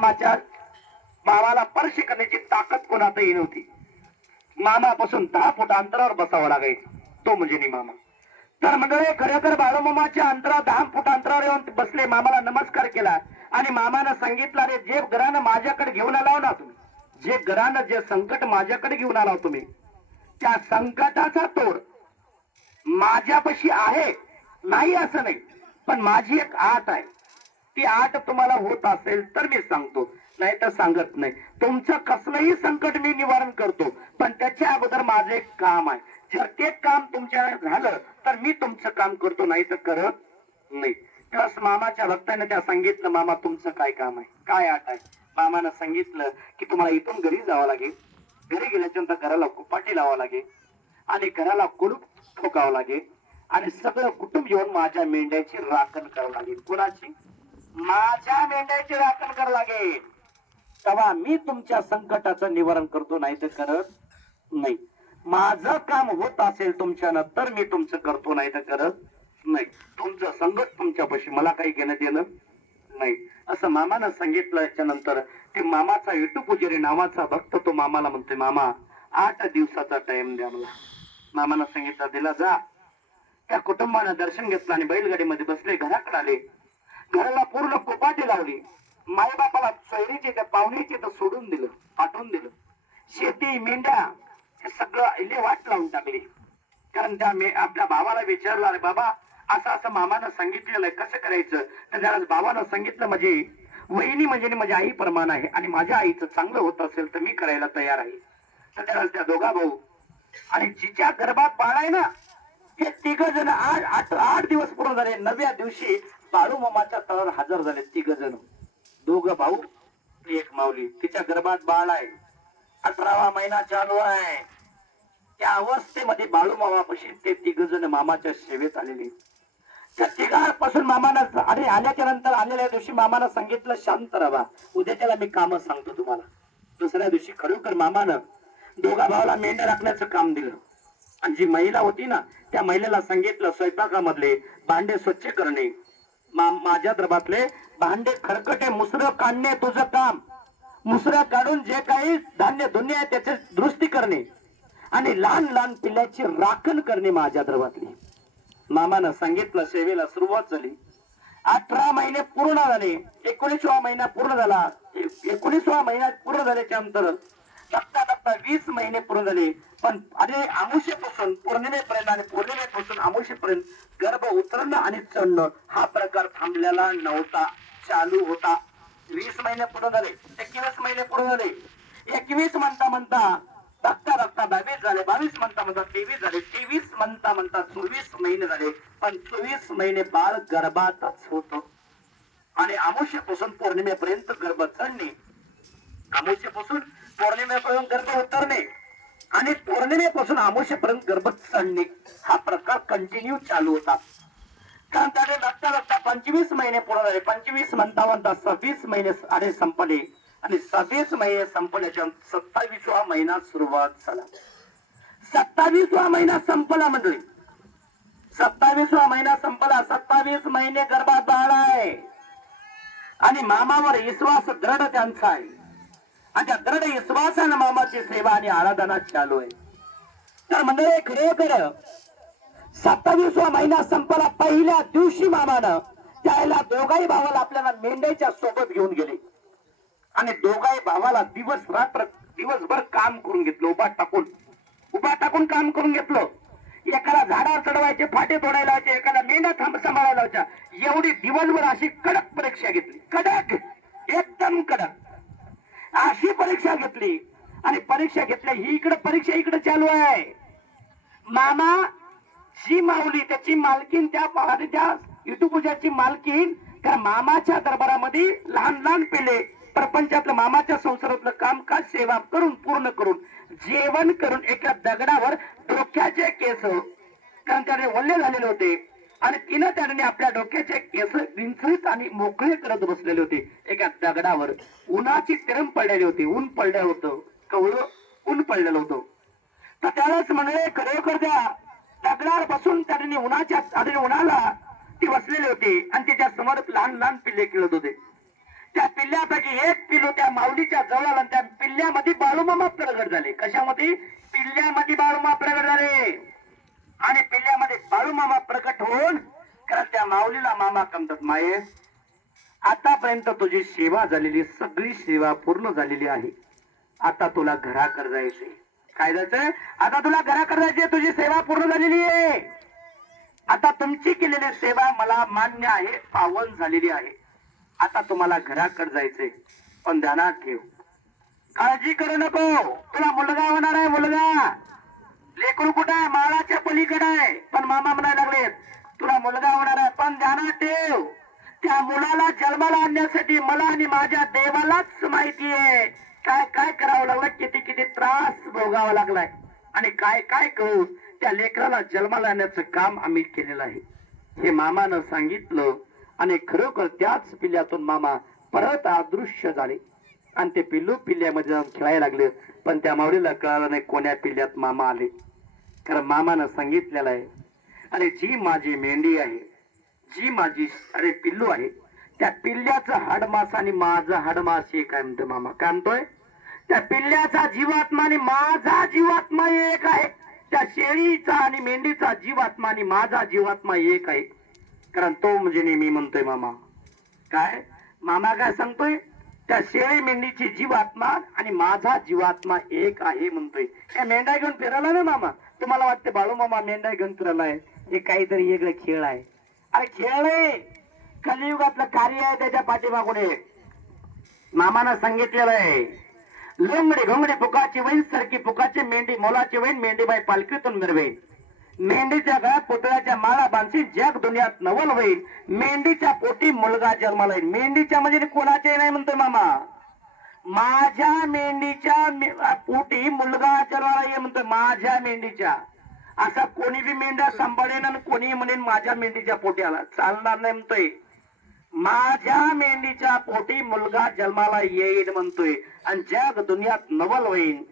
मामाच्या मामाला स्पर्श करण्याची ताकद कोणातही नव्हती. मामापासून 10 फूट अंतरावर बसावं लागायचं, तो म्हणजे मामा. तर मंडळी खरेतर बाळूमामाच्या अंतरावर 10 फूट अंतरावर येऊन बसले, मामाला नमस्कार केला आणि मामानं सांगितलं, अरे जे घरानं माझ्याकडे घेऊन आला ना तुम्ही, जे घरानं जे संकट माझ्याकडे घेऊन आला तुम्ही, त्या संकटाचा तोड माझ्यापाशी आहे, नाही असं नाही, पण माझी एक आट आहे. ती आट तुम्हाला होत असेल तर मी सांगतो, नाही तर सांगत नाही. तुमचं कसलंही संकट मी निवारण करतो, पण त्याच्या अगोदर माझं एक काम आहे. जर ते काम तुमच्या झालं तर मी तुमचं काम करतो, नाही तर करत नाही. त्यास मामाच्या भक्ताने त्या सांगितलं, मामा तुमचं काय काम आहे, काय आट आहे. मामानं सांगितलं की तुम्हाला इथून घरी जावं लागेल, घरी गेल्याच्यानंतर घराला कुपाटी लावावं लागेल आणि घराला कुलूप ठोकावं लागेल आणि सगळं कुटुंब येऊन माझ्या मेंढ्याची राखण करावं लागेल. कोणाची? माझ्या मेंढ्याची राखण करावं लागेल. तेव्हा मी तुमच्या संकटाचं निवारण करतो, नाही तर करत नाही. माझं काम होत असेल तुमच्यानं तर मी तुमचं करतो, नाही तर करत नाही. तुमचं संकट तुमच्यापाशी, मला काही घेणं देणं नाही, असं मामानं सांगितलं. याच्यानंतर ते मामाचा विठू पुजारी नावाचा भक्त तो मामाला म्हणतोय, मामा 8 दिवसाचा टाइम द्या मला. मामानं सांगितलं, दिला जा. त्या कुटुंबानं दर्शन घेतलं आणि बैलगाडीमध्ये बसले, घराकडे आले. घराला पूर्ण कोपाटी लावली. मायबापाला सोयरीचे त्या पाहुणीचे तर सोडून दिलं, पाठवून दिलं. शेती मेंढ्या हे सगळं वाट लावून टाकली. कारण त्या आपल्या भावाला विचारलं, अरे बाबा असं असं मामानं सांगितलेलं आहे, कसं करायचं. तर त्याला भावानं सांगितलं, माझी वहिनी म्हणजे माझी आई प्रमाण आहे आणि माझ्या आईचं चांगलं होत असेल तर मी करायला तयार आहे. तर त्याला त्या दोघा भाऊ आणि जिच्या गर्भात बाळ आहे ना, हे 3 जण 8 दिवस पूर्ण झाले. 9व्या दिवशी बाळूमामाच्या तळावर हजर झाले 3 जण. 2 भाऊ, एक माऊली. तिच्या गर्भात बाळ आहे, 18वा महिना चालू आहे. त्या अवस्थेमध्ये बाळूमामापाशी ते 3 जण मामाच्या सेवेत आलेले. त्या 3 मामानं आणि आल्याच्या नंतर आलेल्या दिवशी मामानं सांगितलं, शांत राहा, उद्या त्याला मी काम सांगतो तुम्हाला. दुसऱ्या दिवशी खरोखर मामानं 2 भावाला मेंढ्या राखण्याचं काम दिलं. आणि जी महिला होती ना, त्या महिलेला सांगितलं, स्वयंपाकामधले भांडे स्वच्छ करणे, माझ्या दरबारातले भांडे खरकटे मुसरं काढणे तुझं काम. मुसरं काढून जे काही धान्य धुन्य आहे त्याचे दुरुस्ती करणे आणि लहान लहान पिल्ल्याची राखण करणे माझ्या दरबारातली. मामानं सांगितलं, सेवेला सुरुवात झाली. 18 महिने पूर्ण झाले. 19वा महिना पूर्ण झाला. 19वा महिना पूर्ण झाल्याच्या नंतर बघता बघता 20 महिने पूर्ण झाले. पण अरे अमावस्येपासून पौर्णिमेपर्यंत आणि पौर्णिमेपासून अमावस्येपर्यंत गर्भ उतरणं आणि चढणं हा प्रकार थांबलेला नव्हता, चालू होता. 20 महिने पूर्ण झाले, 21 महिने पूर्ण झाले. 21 म्हणता म्हणता बघता बघता 22 झाले, 22 म्हणता म्हणता 23 झाले, 23 म्हणता म्हणता 24 महिने झाले. पण 24 महिने बाळ गर्भातच होत आणि अमावस्येपासून पौर्णिमेपर्यंत गर्भ चढणे, अमावस्येपासून पौर्णिमेपर्यंत गर्भ उतरणे आणि पौर्णिमेपासून अमावस्येपर्यंत गर्भ चढणे हा प्रकार कंटिन्यू चालू होता. कारण त्याने बघता बघता 25 महिने पूर्ण झाले. 25 म्हणता म्हणता 26 महिने अरे संपले आणि 26 महिने संपल्याच्या 27वा महिना सुरुवात झाला. 27वा महिना संपला मंडळी, 27वा महिना संपला. 27 महिने गर्भात बाळ आहे आणि मामावर विश्वास दृढ त्यांचा आहे आणि त्या दृढ विश्वासानं मामाची सेवा आणि आराधना चालू आहे. तर मंडळी खरोखर 27वा महिना संपला. पहिल्या दिवशी मामानं त्याला दोघाही भावाला आपल्याला मेंढ्याच्या सोबत घेऊन गेले आणि दोघाही भावाला दिवसभर काम करून घेतलं. उभा टाकून काम करून घेतलं. एकाला झाडावर चढवायचे, फाटे तोडायला लावायचे, एकाला मेंढ्या सांभाळायला लावायच्या. एवढी दिवसभर अशी कडक परीक्षा घेतली, कडक, एकदम कडक अशी परीक्षा घेतली. आणि परीक्षा घेतली, ही इकडे परीक्षा इकडे चालू आहे. मामा जी माऊली त्याची मालकीन, त्या युटुपूजाची मालकीन, त्या मामाच्या दरबारामध्ये लहान लहान पेले प्रपंचातलं मामाच्या संसारातलं कामकाज सेवा करून पूर्ण करून जेवण करून एका दगडावर डोक्याचे केस, कारण त्याने वल्ले झालेले होते आणि तिनं त्याने आपल्या डोक्याचे केस विंचळीत आणि मोकळे करत बसलेले होते एका दगडावर. उन्हाची तिरम पडलेली होती, ऊन पडलेलं होतं, कवळं ऊन पडलेलं होतं. तर त्यालाच म्हणे खरोखर त्या दगडावर बसून त्याने उन्हाला ती बसलेली होती आणि त्याच्या समोर लहान लहान पिल्ले खेळत होते. त्या पिल्ल्यापैकी एक पिल्लू त्या माऊलीच्या जवळ आला. त्या पिल्ल्यामध्ये बाळूमामा प्रगट झाले. कशामध्ये? पिल्ल्यामध्ये बाळूमामा प्रगट झाले. आणि पिल्ल्यामध्ये बाळूमामा प्रकट होऊन कारण त्या माऊलीला मामा म्हणतात, माये आतापर्यंत तुझी सेवा झालेली, सगळी सेवा पूर्ण झालेली आहे. आता तुला घराकडे जायचंय. काय जायचंय? आता तुला घराकडे जायचंय. तुझी सेवा पूर्ण झालेली आहे. आता तुमची केलेली सेवा मला मान्य आहे, पावन झालेली आहे. आता तुम्हाला घराकडे जायचंय. पण ध्यानात ठेव, काळजी करू नको. तुला मुलगा होणार आहे. मुलगा लेकरू कुठं आहे? माळाच्या पलीकडे आहे. पण मामा म्हणायला लागले तुला मुलगा होणार आहे. पण ध्यानात ठेव, त्या मुलाला जन्माला आणण्यासाठी मला आणि माझ्या देवालाच माहिती आहे काय काय करावं लागलं, किती किती त्रास भोगावा लागलाय आणि काय काय करू त्या लेकराला जन्माला आणण्याचं काम आम्ही केलेलं आहे. हे मामानं सांगितलं आणि खरोखर त्याच पिल्ल्यातून मामा परत अदृश्य झाले आणि ते पिल्लू पिल्ल्यामध्ये जाऊन खेळायला लागले. पण त्या माऊलीला कळालं नाही कोण्या पिल्ल्यात मामा आले. कारण मामानं सांगितलेलं आहे, अरे जी माझी मेंढी आहे, जी माझी अरे पिल्लू आहे, त्या पिल्ल्याचं हाडमास आणि माझं हाडमास एक आहे म्हणतो मामा. काय म्हणतोय? त्या पिल्ल्याचा जीवात्मा आणि माझा जीवात्मा एक आहे. त्या शेळीचा आणि मेंढीचा जीवात्मा आणि माझा जीवात्मा एक आहे. कारण तो म्हणजे नेहमी म्हणतोय मामा. काय मामा काय सांगतोय? त्या शेळी मेंढीची जीवात्मा आणि माझा जीवात्मा एक आहे म्हणतोय. त्या मेंढ्या घेऊन फिरायला ना मामा. तुम्हाला वाटते बाळू मामा मेंढ्या घेऊन फिरायलाय, हे काहीतरी वेगळं खेळ आहे. अरे खेळ नाही, कलियुगातलं कार्य आहे. त्याच्या पाठीमागून मामानं सांगितलेलं आहे, लोंगडी घोंगडी पुकाची वैन सारखी पुकाची मेंढी मोलाची वैन मेंढीबाई पालखीतून मिरवेन. मेंढीच्या गळ्यात पुतळ्याच्या माळा बांधशी जग दुनियात नवल होईल. मेंढीच्या पोटी मुलगा जन्माला येईल. मेंढीच्या म्हणजे कोणाचे नाही म्हणतोय मामा, माझ्या मेंढीच्या पोटी मुलगा जन्माला येईल म्हणतोय. माझ्या मेंढीच्या. असा कोणी बी मेंढ्या सांभाळेन आणि कोणी म्हणेन माझ्या मेंढीच्या पोटी आला, चालणार नाही म्हणतोय. माझ्या मेंढीच्या पोटी मुलगा जन्माला येईल म्हणतोय आणि जग दुनियात नवल होईल.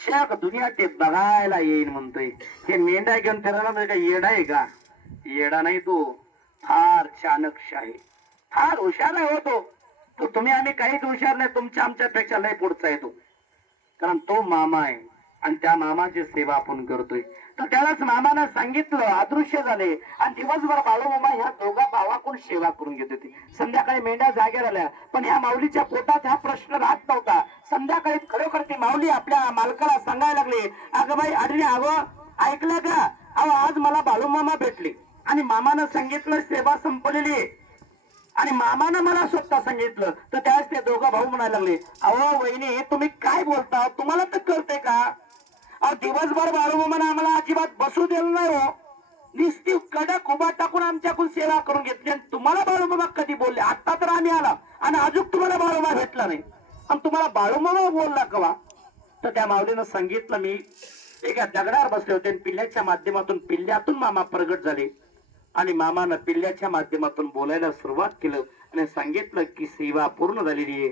जग दुनिया ते बघायला येईल म्हणतोय. हे मेंढ्या घेऊन फिरायला म्हणजे काय येडा आहे का? येडा नाही, तो फार चाणक्य आहे, फार हुशार आहे होतो. तो तुम्ही आम्ही काहीच हुशार नाही, तुमच्या आमच्यापेक्षा लय पुढचा आहे तो. कारण तो मामा आहे आणि त्या मामाची सेवा आपण करतोय. तर त्यालाच मामानं सांगितलं, अदृश्य झाले आणि दिवसभर बाळूमामा ह्या दोघा भावाकडून सेवा करून घेत होते. संध्याकाळी मेंढ्या जाग्या झाल्या, पण ह्या माऊलीच्या पोटात हा प्रश्न राहत नव्हता. संध्याकाळी खरोखर ती माऊली आपल्या मालकाला सांगायला लागली, अगं बाई अडली, अगं ऐकलं का? अहो आज मला बाळूमामा भेटले आणि मामानं सांगितलं सेवा संपलेली आहे. आणि मामानं मला स्वतः सांगितलं. तर त्यावेळेस ते दोघं भाऊ म्हणायला लागले, अहो वहिनी तुम्ही काय बोलता, तुम्हाला तर कळतंय का? अहो दिवसभर बाळूमामानं आम्हाला अजिबात बसू दिलं नाही हो. निस्ती कडक उभा टाकून आमच्याकडून सेवा करून घेतली आणि तुम्हाला बाळूमामा कधी बोलले? आता तर आम्ही आला आणि अजून तुम्हाला बाळूमामा भेटला नाही आणि तुम्हाला बाळूमामा बोलला कवा? तर त्या माऊलीनं सांगितलं, मी एका दगडावर बसले होते आणि पिल्ल्याच्या माध्यमातून पिल्ल्यातून मामा प्रगट झाले आणि मामानं पिल्ल्याच्या माध्यमातून बोलायला सुरुवात केलं आणि सांगितलं की सेवा पूर्ण झालेली आहे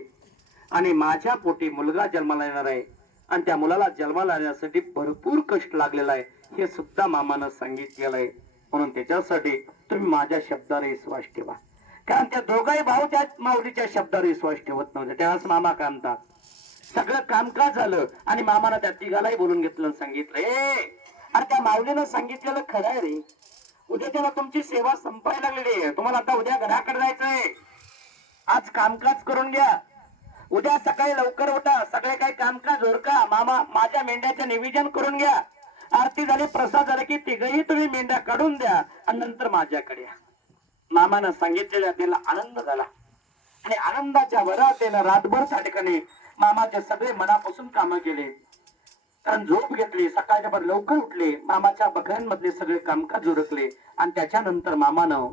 आणि माझ्या पोटी मुलगा जन्माला येणार आहे आणि त्या मुलाला जन्माला आणण्यासाठी भरपूर कष्ट लागलेला आहे, हे सुद्धा मामानं सांगितलेलं आहे. म्हणून त्याच्यासाठी तुम्ही माझ्या शब्दावर विश्वास ठेवा. कारण त्या दोघाही भाऊ त्या माऊलीच्या शब्दावर विश्वास ठेवत नव्हते. त्यावेळेस मामा काय म्हणतात, सगळं कामकाज झालं आणि मामानं त्या तिघालाही बोलून घेतलं, सांगितलं अरे त्या माऊलीनं सांगितलेलं खरं आहे रे. उद्या त्याला तुमची सेवा संपायला लागलेली आहे. तुम्हाला आता उद्या घराकडे जायचंय. आज कामकाज करून घ्या. उद्या सकाळी लवकर उठा, सगळे काही कामकाज ओरका. मामा माझ्या मेंढ्याचं निवेदन करून घ्या. आरती झाली, प्रसाद झाला की तिघही तुम्ही मेंढ्या काढून द्या आणि नंतर माझ्याकडे या. मामानं सांगितलेल्या त्याला आनंद झाला आणि आनंदाच्या वरात त्यानं रातभर त्या ठिकाणी मामाचे सगळे मनापासून कामं केले. कारण झोप घेतली, सकाळच्या पर लवकर उठले, मामाच्या बकऱ्यांमधले सगळे कामकाज उरकले आणि त्याच्यानंतर मामानं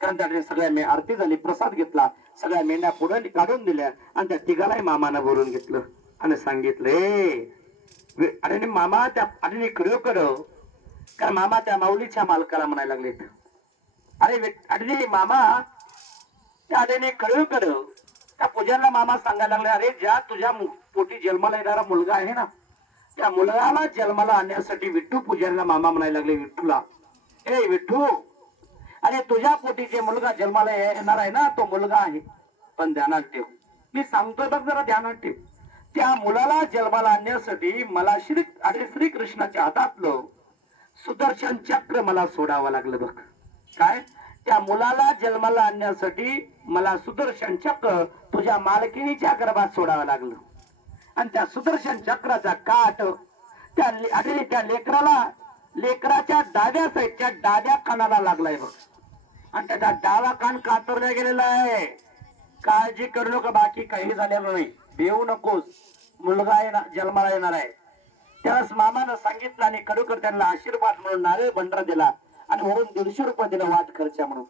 कारण त्या सगळ्या आरती झाली, प्रसाद घेतला, सगळ्या मेंढ्या पुढे काढून दिल्या आणि त्या तिघालाही मामानं बोलून घेतलं आणि सांगितलं अरे मामा त्या अरे खरोखर. कारण मामा त्या माऊलीच्या मालकाला म्हणायला लागलेत, अरे अरे मामा त्या अरे खरोखर. त्या पूजाला मामा सांगायला लागले, अरे ज्या तुझ्या पोटी जन्माला येणारा मुलगा आहे ना, त्या मुलाला जन्माला आणण्यासाठी विठ्ठू पूजाला मामा म्हणायला लागले विठ्ठूला, ए विठ्ठू अरे तुझ्या पोटी जे मुलगा जन्माला येणार आहे ना, तो मुलगा आहे. पण ध्यानात ठेव, मी सांगतोय बघ, जरा ध्यानात ठेव. त्या मुलाला जन्माला आणण्यासाठी मला श्रीकृष्णाच्या हातातलं सुदर्शन चक्र मला सोडावं लागलं बघ. काय? त्या मुलाला जन्माला आणण्यासाठी मला सुदर्शन चक्र तुझ्या मालकिनीच्या गर्भात सोडावं लागलं. आणि त्या सुदर्शन चक्राचा काट त्या लेकराच्या डाव्या साईडच्या डाव्या कानाला लागलाय बघ. आणि त्याचा डावा कान कातरला गेलेला आहे. काळजी करू नका, बाकी काही झालेलं नाही. भिवू नकोस, मुलगा जन्माला येणार आहे. त्यावेळेस मामानं सांगितलं आणि खरोखर त्यांना आशीर्वाद म्हणून नारळ भंडारा दिला आणि वरून 150 रुपये दिला वाट खर्चा म्हणून.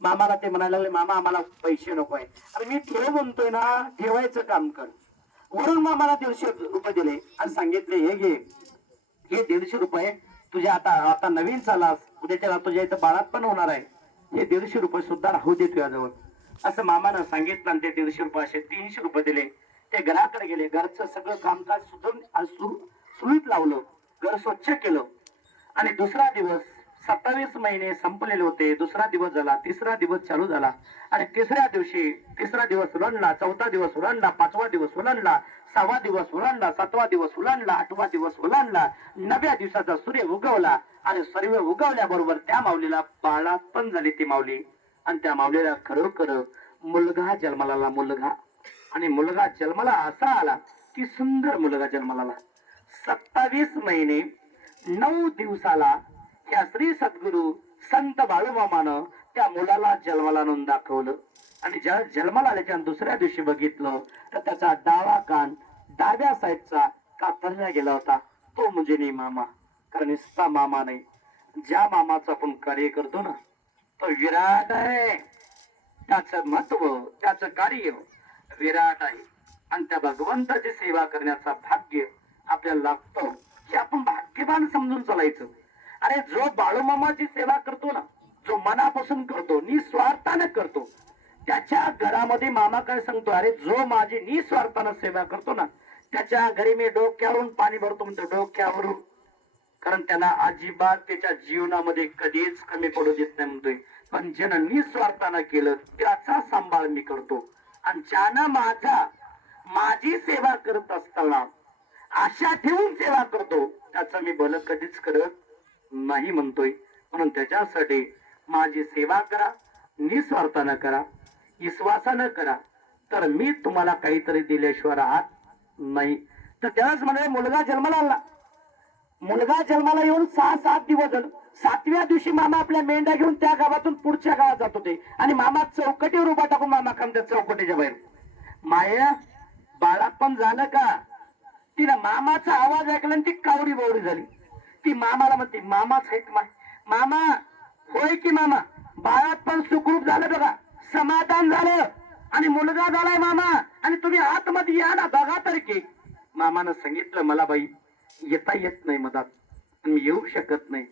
मामाला ते म्हणायला लागले, मामा आम्हाला पैसे नको आहे. अरे मी ठेव म्हणतोय ना, ठेवायचं काम कर. वरून मामाला 150 रुपये दिले आणि सांगितले, हे घे, हे 150 रुपये तुझ्या आता नवीन चालास, उद्याच्या तुझ्या इथं बाळात पण होणार आहे. हे 150 रुपये सुद्धा राहू दे तुझ्याजवळ, असं मामानं सांगितलं. आणि ते 150 रुपये असे 300 रुपये दिले. ते घराकडे गेले. घरचं सगळं कामकाज सुरळीत लावलं, घर स्वच्छ केलं. आणि दुसरा दिवस, 27 महिने संपलेले होते. दुसरा दिवस झाला, तिसरा दिवस चालू झाला. आणि तिसऱ्या दिवशी तिसरा दिवस उलंडला, चौथा दिवस उलंडला, 5वा दिवस उलंडला, 6वा दिवस उलंडला, 7वा दिवस उलंडला, 8वा दिवस उलंडला. 9व्या दिवसाचा सूर्य उगवला. आणि सूर्य उगवल्याबरोबर त्या माऊलीला बाळात पण झाली ती माऊली. आणि त्या माऊलीला खरोखर मुलगा जन्माला आला, मुलगा. आणि मुलगा जन्माला असा आला की सुंदर मुलगा जन्माला आला. 27 महिने 9 दिवसाला त्या श्री सद्गुरु संत बाळूमामानं त्या मुलाला जन्माला आणून दाखवलं. आणि ज्या जन्माला आल्याच्या दुसऱ्या दिवशी बघितलं तर त्याचा डावा कान डाव्या साईडचा कातरला गेला होता. तो म्हणजे नाही मामा, कारण नुसता मामा नाही, ज्या मामाचं आपण कार्य करतो ना, तो विराट आहे. त्याचं महत्व, त्याचं कार्य विराट आहे. आणि त्या भगवंताची सेवा करण्याचा भाग्य आपल्याला लागतो, हे आपण भाग्यवान समजून चालायचं. अरे जो बाळूमामाची सेवा करतो ना, जो मनापासून करतो, निस्वार्थाने करतो, त्याच्या घरामध्ये मामा काय सांगतो, अरे जो माझी निस्वार्थाने सेवा करतो ना, त्याच्या घरी मी डोक्यावरून पाणी भरतो म्हणतो, डोक्यावरून. कारण त्याला अजिबात त्याच्या जीवनामध्ये कधीच कमी पडू देत नाही म्हणतोय. पण ज्यानं निस्वार्थानं केलं त्याचा सांभाळ मी करतो. आणि ज्यानं माझी सेवा करत असताना आशा ठेवून सेवा करतो, त्याचं मी भलं कधीच करत नाही म्हणतोय. म्हणून त्याच्यासाठी माझी सेवा करा, निस्वार्थानं करा, विश्वासानं करा, तर मी तुम्हाला काहीतरी दिल्याशिवाय राहत नाही. तर त्यावेळेस म्हणाले मुलगा जन्माला आला. मुलगा जन्माला येऊन 6-7 दिवस झाले. 7व्या दिवशी मामा आपल्या मेंढ्या घेऊन त्या गावातून पुढच्या गावात जात होते. आणि मामा चौकटीवर उभा टाकून मामा काम त्या चौकटीच्या बाहेर. माया बाळात पण झालं का? तिने मामाचा आवाज ऐकला आणि ती कावडी बावडी झाली. ती मामाला म्हणते, मामाच आहेत मामा. होय की मामा, बाळात पण सुखरूप झालं बघा, समाधान झालं आणि मुलगा झालाय मामा. आणि तुम्ही आतमध्ये या ना, बघा तरी की. मामानं सांगितलं, मला बाई येता येत नाही मधात, मी येऊ शकत नाही,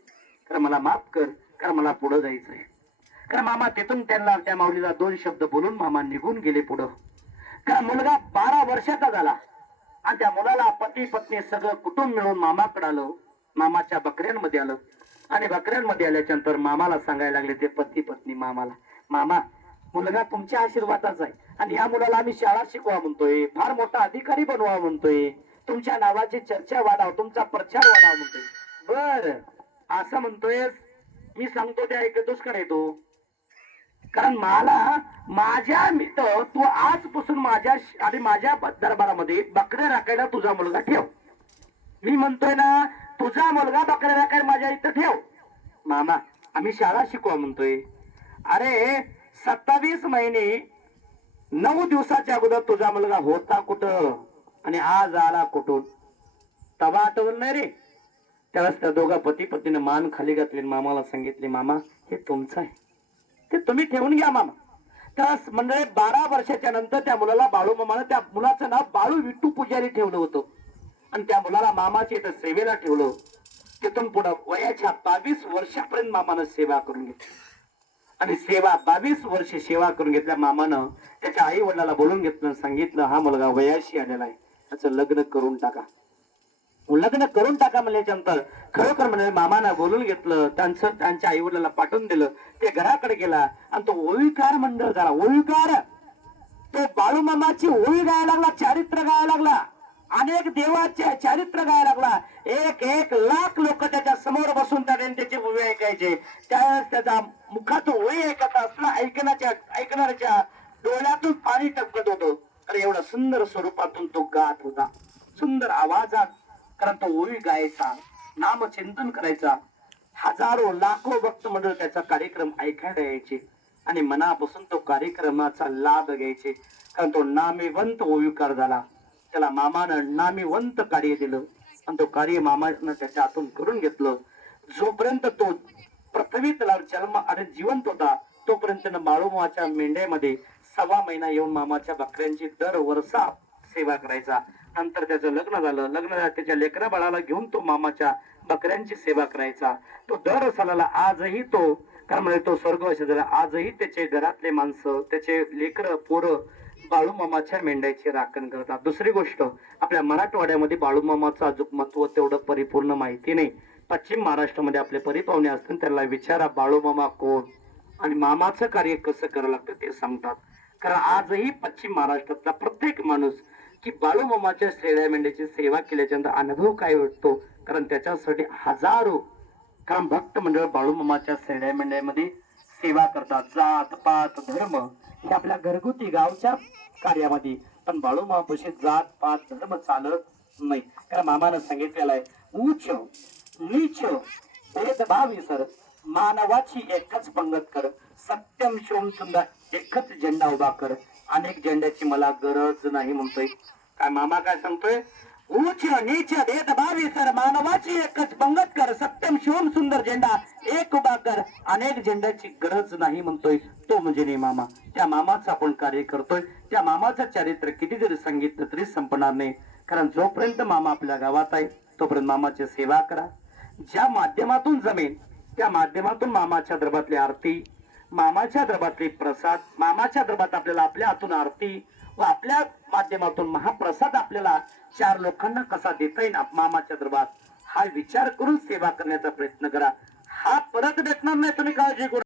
कारण मला माफ कर, कारण मला पुढे जायचंय. कारण मामा तिथून त्यांना त्या माऊलीला 2 शब्द बोलून मामा निघून गेले पुढं. कारण मुलगा 12 वर्षाचा झाला. आणि त्या मुलाला पती पत्नी सगळं कुटुंब मिळून मामाकडे आलं. मामाच्या बकऱ्यांमध्ये आलं. आणि बकऱ्यांमध्ये आल्याच्या नंतर मामाला सांगायला लागले ते पती पत्नी मामाला, मामा मुलगा तुमच्या आशीर्वादाचा आहे आणि या मुलाला आम्ही शाळा शिकवा म्हणतोय, फार मोठा अधिकारी बनवा म्हणतोय, तुमच्या नावाची चर्चा वाढाव, तुमचा प्रचार वाढावा म्हणतोय. बर असं म्हणतोय, मी सांगतो ते ऐकतोच का नाही तू? कारण मला माझ्या मित्र तू आजपासून माझ्या दरबारामध्ये बकऱ्या राखायला तुझा मुलगा ठेव. मी म्हणतोय ना, तुझा मुलगा बकऱ्या राखायला माझ्या इथं ठेव. मामा आम्ही शाळा शिकवा म्हणतोय. अरे 27 महिने 9 दिवसाच्या अगोदर तुझा मुलगा होता कुठं आणि आज आला कुठून? तवा आठवण नाही रे. त्यावेळेस त्या दोघा पती पत्नीने मान खाली घातली, मामाला सांगितले, मामा हे तुमचं आहे, ते तुम्ही ठेवून घ्या मामा. त्यावेळेस मंडळी 12 वर्षाच्या नंतर त्या मुलाला बाळूमामानं, त्या मुलाचं नाव बाळू विठ्ठू पुजारी ठेवलं होतं. आणि त्या मुलाला मामाच्या इथं सेवेला ठेवलं. तिथून पुढे वयाच्या 22 वर्षापर्यंत मामानं सेवा करून घेतली. आणि 22 वर्ष सेवा करून घेतल्या मामानं त्याच्या आई वडिलाला बोलून घेतलं, सांगितलं, हा मुलगा वयाशी आलेला आहे, त्याचं लग्न करून टाका. लग्न करून टाका म्हणल्याच्या नंतर खरोखर म्हणजे मामानं बोलून घेतलं, त्यांच्या आई वडिलाला पाठवून दिलं. ते घराकडे गेला आणि तो ओविकार मंडळ झाला. ओविकार तो बाळूमामाची ओळी गायला लागला, चारित्र्य गायला लागला, अनेक देवाचे चारित्र्य गायला लागला. एक एक लाख लोक त्याच्या समोर बसून त्याचे ओळी ऐकायचे. त्यावेळेस त्याचा मुखात ओळी ऐकत असला ऐकणाऱ्याच्या डोळ्यातून पाणी टपकत होतं. अरे एवढा सुंदर स्वरूपातून तो गात होता, सुंदर आवाजात. कारण तो ओळी गायचा, नामचिंतन करायचा. हजारो लाखो भक्त मंडळ त्याचा कार्यक्रम ऐकायला यायचे आणि मनापासून तो कार्यक्रमाचा लाभ घ्यायचे. कारण तो नामेवंत ओविकार झाला. त्याला मामानं नामेवंत कार्य दिलं आणि तो कार्य मामानं त्याच्या हातून करून घेतलं. जोपर्यंत तो पृथ्वीतला जन्म आणि जिवंत होता तोपर्यंत बाळूमामाच्या मेंढ्यामध्ये 1.25 महिना येऊन मामाच्या बकऱ्यांची दर वर्षा सेवा करायचा. नंतर त्याचं लग्न झालं. लग्न झालं त्याच्या लेकरा बाळाला घेऊन तो मामाच्या बकऱ्यांची सेवा करायचा. तो दर सालाला आजही तो काय म्हणजे तो स्वर्गवासी झाला. आजही त्याचे घरातले माणसं, त्याचे लेकर पोरं बाळूमामाच्या मेंढ्याची राखण करतात. दुसरी गोष्ट, आपल्या मराठवाड्यामध्ये बाळूमामाचं अजून महत्व तेवढं परिपूर्ण माहिती नाही. पश्चिम महाराष्ट्रामध्ये आपले परिपावणे असतात, त्याला विचारा बाळूमामा कोण आणि मामाचं कार्य कसं करावं लागतं ते सांगतात. कारण आजही पश्चिम महाराष्ट्रातला प्रत्येक माणूस की बाळूमामाच्या शेळ्या मेंढ्याची सेवा केल्याच्या नंतर अनुभव काय वाटतो. कारण त्याच्यासाठी हजारो कारण भक्त मंडळ बाळूमामाच्या शेळ्या मेंढ्यामध्ये सेवा करतात. जात पात धर्म हे आपल्या घरगुती गावच्या कार्यामध्ये, पण बाळूमामापाशी जात पात धर्म चालत नाही. कारण मामानं सांगितलेलं आहे, उच्च नीच भेदभाव विसर, मानवाची एकच पंगत कर, सत्यम शिवम सुंदर एकच झेंडा उभा कर. अनेक झेंड्याची मला गरज नाही म्हणतोय. काय मामा काय सांगतोय? उच्च नीच भेदभाव विसर, मानवाची एकच पंगत कर, सत्यम शिवम सुंदर झेंडा एक उभा कर. अनेक झेंड्याची गरज नाही म्हणतोय तो म्हणजे नाही मामा. त्या मामाचं आपण कार्य करतोय. त्या मामाचं चारित्र्य किती जरी सांगितलं तरी संपणार नाही. कारण जोपर्यंत मामा आपल्या गावात आहे तोपर्यंत मामाची सेवा करा. ज्या माध्यमातून जमेल त्या माध्यमातून मामाच्या दरबारातली आरती, मामाच्या दरबारातली प्रसाद, मामाच्या दरबारात आपल्याला आपल्या हातून आरती व आपल्या माध्यमातून महाप्रसाद आपल्याला 4 लोकांना कसा देता येईल मामाच्या दरबारात, हा विचार करून सेवा करण्याचा प्रयत्न करा. हा परत भेटणार नाही, तुम्ही काळजी करू